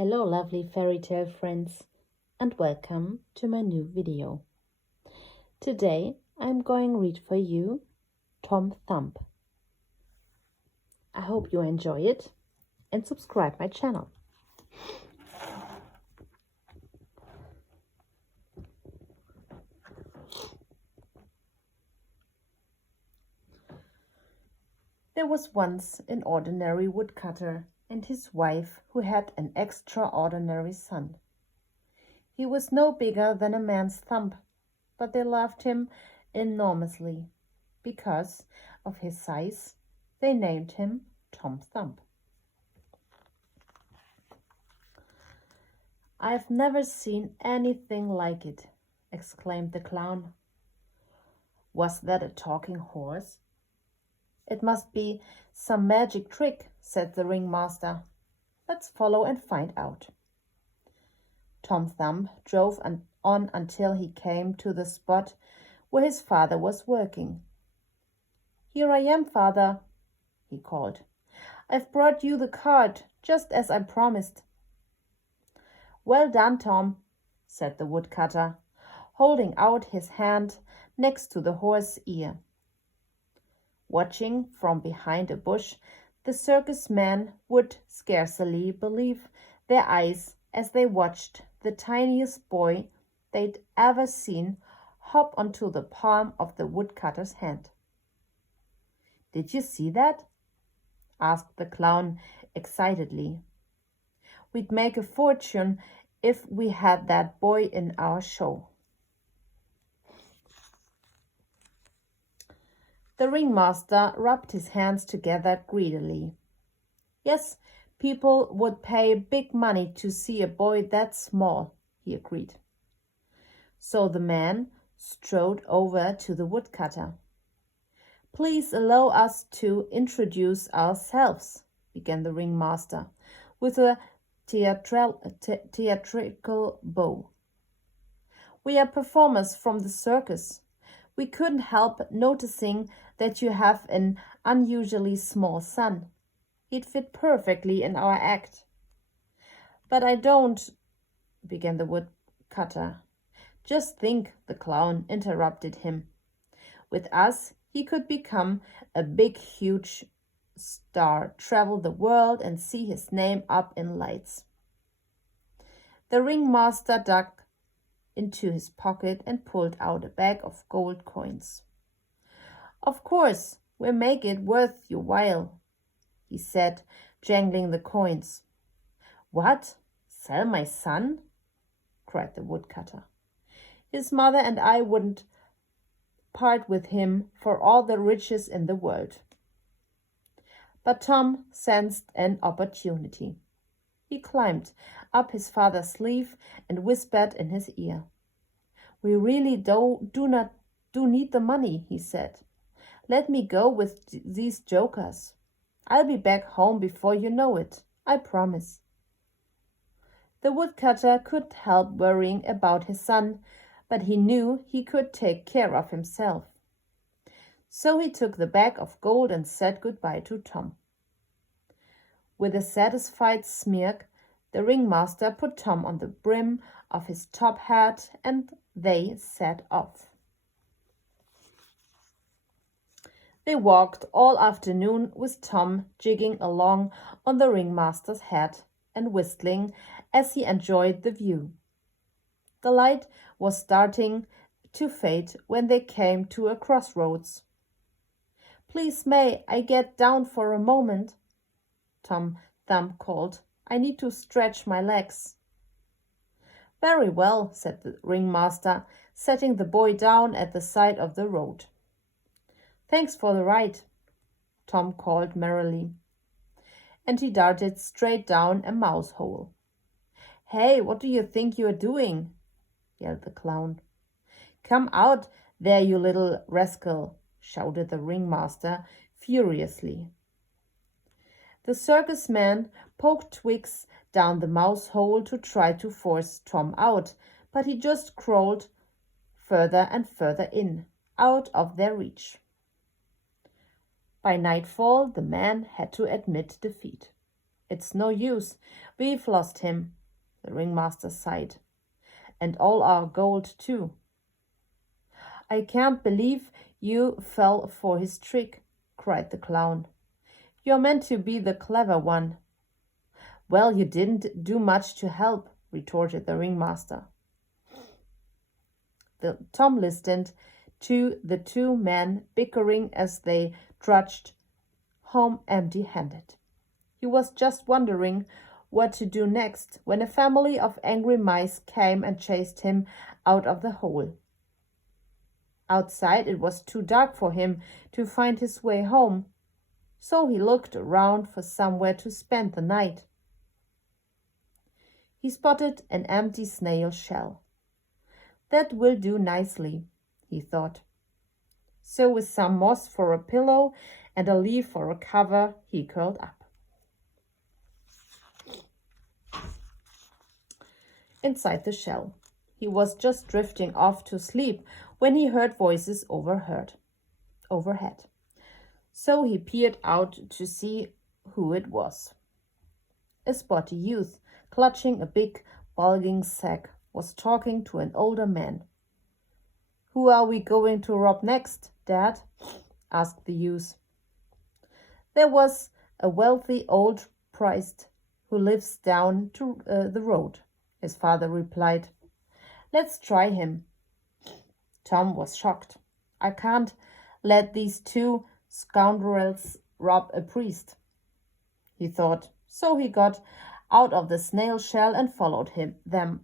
Hello lovely fairy tale friends and welcome to my new video. Today I'm going to read for you Tom Thumb. I hope you enjoy it and subscribe my channel. There was once an ordinary woodcutter and his wife who had an extraordinary son. He was no bigger than a man's thumb, but they loved him enormously. Because of his size, they named him Tom Thumb. "I've never seen anything like it," exclaimed the clown. "Was that a talking horse?" "It must be some magic trick," said the ringmaster. "Let's follow and find out." Tom Thumb drove on until he came to the spot where his father was working. "Here I am, father," he called. "I've brought you the cart, just as I promised." "Well done, Tom," said the woodcutter, holding out his hand next to the horse's ear. Watching from behind a bush, the circus men would scarcely believe their eyes as they watched the tiniest boy they'd ever seen hop onto the palm of the woodcutter's hand. "Did you see that?" asked the clown excitedly. "We'd make a fortune if we had that boy in our show." The ringmaster rubbed his hands together greedily. "Yes, people would pay big money to see a boy that small," he agreed. So the man strode over to the woodcutter. "Please allow us to introduce ourselves," began the ringmaster with a theatrical bow. "We are performers from the circus. We couldn't help noticing that you have an unusually small son. He'd fit perfectly in our act." "But I don't," began the woodcutter. "Just think," the clown interrupted him. "With us, he could become a big, huge star, travel the world, and see his name up in lights." The ringmaster dug into his pocket and pulled out a bag of gold coins. "Of course, we'll make it worth your while," he said, jangling the coins. "What? Sell my son?" cried the woodcutter. "His mother and I wouldn't part with him for all the riches in the world." But Tom sensed an opportunity. He climbed up his father's sleeve and whispered in his ear. "We really do need the money," he said. "Let me go with these jokers. I'll be back home before you know it, I promise." The woodcutter couldn't help worrying about his son, but he knew he could take care of himself. So he took the bag of gold and said goodbye to Tom. With a satisfied smirk, the ringmaster put Tom on the brim of his top hat and they set off. They walked all afternoon with Tom jigging along on the ringmaster's head and whistling as he enjoyed the view. The light was starting to fade when they came to a crossroads. "Please may I get down for a moment?" Tom Thumb called. "I need to stretch my legs." "Very well," said the ringmaster, setting the boy down at the side of the road. "Thanks for the ride," Tom called merrily, and he darted straight down a mouse hole. "Hey, what do you think you're doing?" yelled the clown. "Come out there, you little rascal," shouted the ringmaster furiously. The circus man poked twigs down the mouse hole to try to force Tom out, but he just crawled further and further in, out of their reach. By nightfall, the man had to admit defeat. It's no use. We've lost him, the ringmaster sighed. And all our gold, too. I can't believe you fell for his trick, cried the clown. You're meant to be the clever one. Well, you didn't do much to help, retorted the ringmaster. Tom listened to the two men bickering as they trudged home empty-handed. He was just wondering what to do next when a family of angry mice came and chased him out of the hole. Outside it was too dark for him to find his way home, so he looked around for somewhere to spend the night. He spotted an empty snail shell. That will do nicely, he thought. So with some moss for a pillow and a leaf for a cover, he curled up. Inside the shell, he was just drifting off to sleep when he heard voices overhead. So he peered out to see who it was. A spotty youth, clutching a big, bulging sack, was talking to an older man. Who are we going to rob next, Dad? Asked the youth. There was a wealthy old priest who lives down to the road, his father replied. Let's try him. Tom was shocked. I can't let these two scoundrels rob a priest, he thought. So he got out of the snail shell and followed them.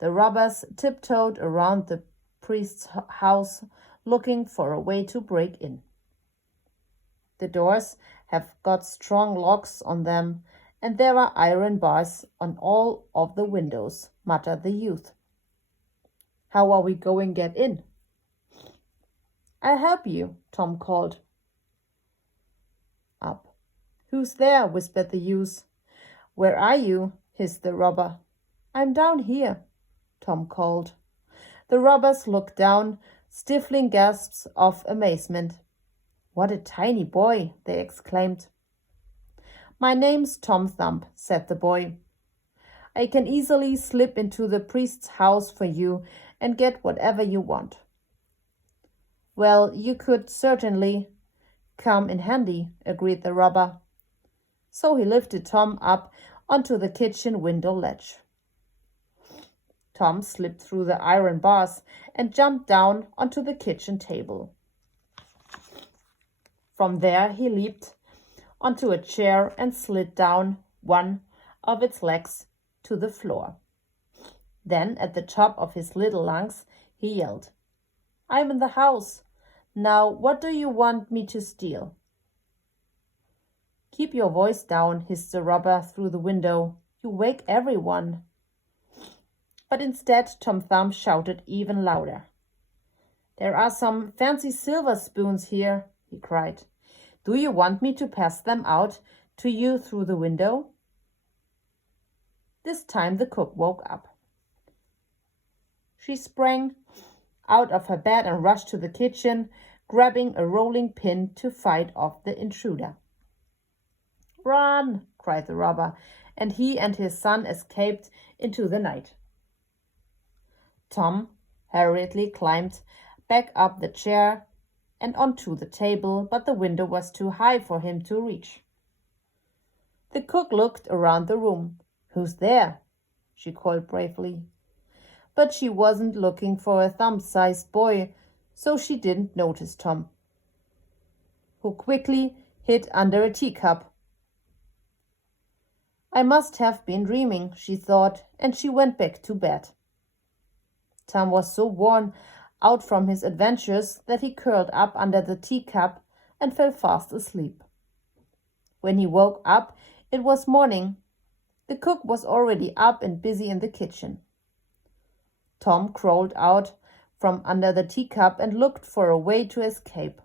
The robbers tiptoed around the priest's house, looking for a way to break in. The doors have got strong locks on them, and there are iron bars on all of the windows, muttered the youth. How are we going to get in? I'll help you, Tom called. Up. Who's there? Whispered the youth. Where are you? Hissed the robber. I'm down here, Tom called. The robbers looked down, stifling gasps of amazement. What a tiny boy, they exclaimed. My name's Tom Thumb, said the boy. I can easily slip into the priest's house for you and get whatever you want. Well, you could certainly come in handy, agreed the robber. So he lifted Tom up onto the kitchen window ledge. Tom slipped through the iron bars and jumped down onto the kitchen table. From there he leaped onto a chair and slid down one of its legs to the floor. Then, at the top of his little lungs, he yelled, I'm in the house. Now, what do you want me to steal? Keep your voice down, hissed the robber through the window. You wake everyone. But instead, Tom Thumb shouted even louder. There are some fancy silver spoons here, he cried. Do you want me to pass them out to you through the window? This time the cook woke up. She sprang out of her bed and rushed to the kitchen, grabbing a rolling pin to fight off the intruder. Run! Cried the robber, and he and his son escaped into the night. Tom hurriedly climbed back up the chair and onto the table, but the window was too high for him to reach. The cook looked around the room. Who's there? She called bravely. But she wasn't looking for a thumb-sized boy, so she didn't notice Tom, who quickly hid under a teacup. I must have been dreaming, she thought, and she went back to bed. Tom was so worn out from his adventures that he curled up under the teacup and fell fast asleep. When he woke up, it was morning. The cook was already up and busy in the kitchen. Tom crawled out from under the teacup and looked for a way to escape.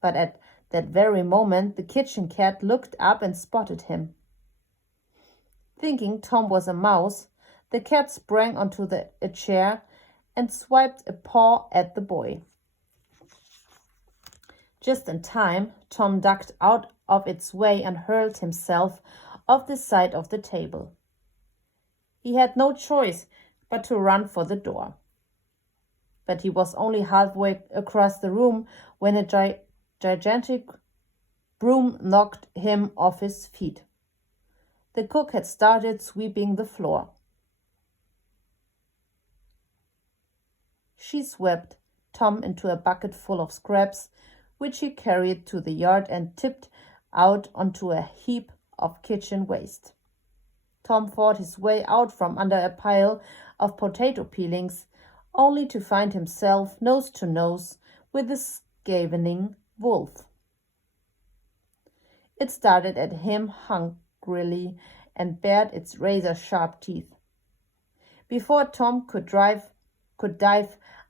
But at that very moment, the kitchen cat looked up and spotted him. Thinking Tom was a mouse, the cat sprang onto a chair and swiped a paw at the boy. Just in time, Tom ducked out of its way and hurled himself off the side of the table. He had no choice but to run for the door. But he was only halfway across the room when a gigantic broom knocked him off his feet. The cook had started sweeping the floor. She swept Tom into a bucket full of scraps, which he carried to the yard and tipped out onto a heap of kitchen waste. Tom fought his way out from under a pile of potato peelings, only to find himself nose to nose with the scavenging wolf. It stared at him hungrily and bared its razor-sharp teeth. Before Tom could dive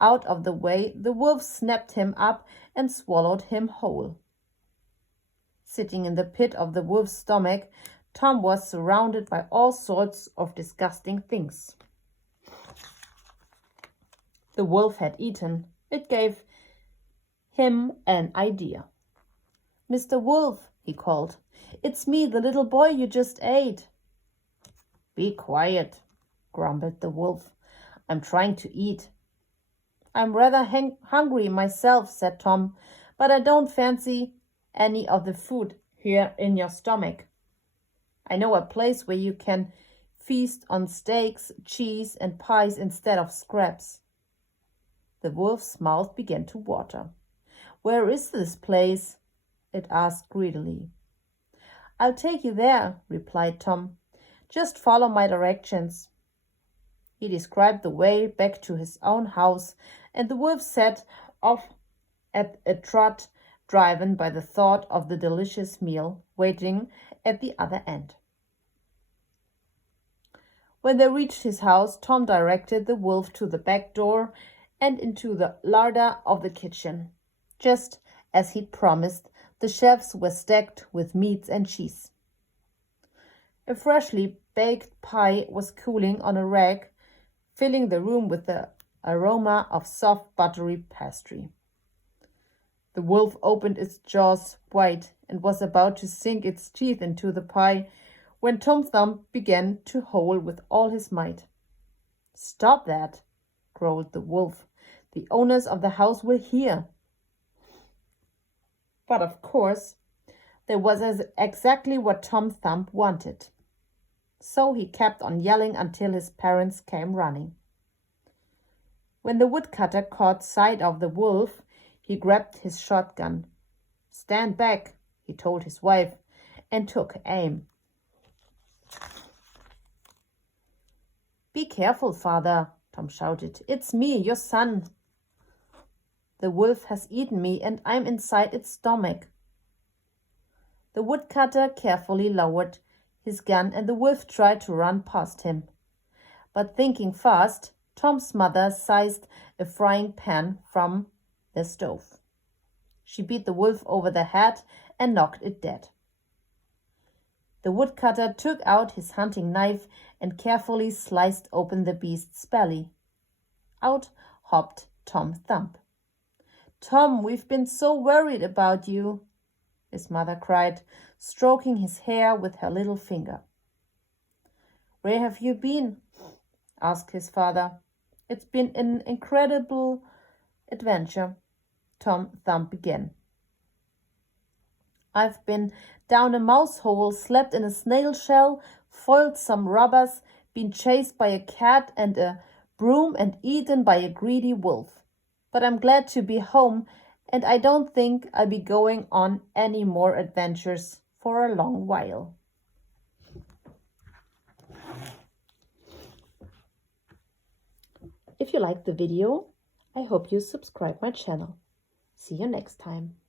out of the way, the wolf snapped him up and swallowed him whole. Sitting in the pit of the wolf's stomach, Tom was surrounded by all sorts of disgusting things. The wolf had eaten. It gave him an idea. "Mr. Wolf," he called, "it's me, the little boy you just ate." "Be quiet," grumbled the wolf. "I'm trying to eat." "I'm rather hungry myself," said Tom, "but I don't fancy any of the food here in your stomach. I know a place where you can feast on steaks, cheese, and pies instead of scraps." The wolf's mouth began to water. "Where is this place?" it asked greedily. "I'll take you there," replied Tom. "Just follow my directions." He described the way back to his own house, and the wolf set off at a trot, driven by the thought of the delicious meal waiting at the other end. When they reached his house, Tom directed the wolf to the back door and into the larder of the kitchen. Just as he'd promised, the shelves were stacked with meats and cheese. A freshly baked pie was cooling on a rack, filling the room with the aroma of soft, buttery pastry. The wolf opened its jaws wide and was about to sink its teeth into the pie when Tom Thumb began to howl with all his might. "Stop that," growled the wolf. "The owners of the house will hear." But of course, that was exactly what Tom Thumb wanted. So he kept on yelling until his parents came running. When the woodcutter caught sight of the wolf, he grabbed his shotgun. "Stand back," he told his wife, and took aim. "Be careful, father," Tom shouted. "It's me, your son. The wolf has eaten me and I'm inside its stomach." The woodcutter carefully lowered his gun and the wolf tried to run past him. But thinking fast, Tom's mother seized a frying pan from the stove. She beat the wolf over the head and knocked it dead. The woodcutter took out his hunting knife and carefully sliced open the beast's belly. Out hopped Tom Thumb. "Tom, we've been so worried about you," his mother cried, stroking his hair with her little finger. "Where have you been?" asked his father. "It's been an incredible adventure," Tom Thumb began. "I've been down a mouse hole, slept in a snail shell, foiled some robbers, been chased by a cat and a broom, and eaten by a greedy wolf. But I'm glad to be home, and I don't think I'll be going on any more adventures for a long while." If you liked the video, I hope you subscribe my channel. See you next time.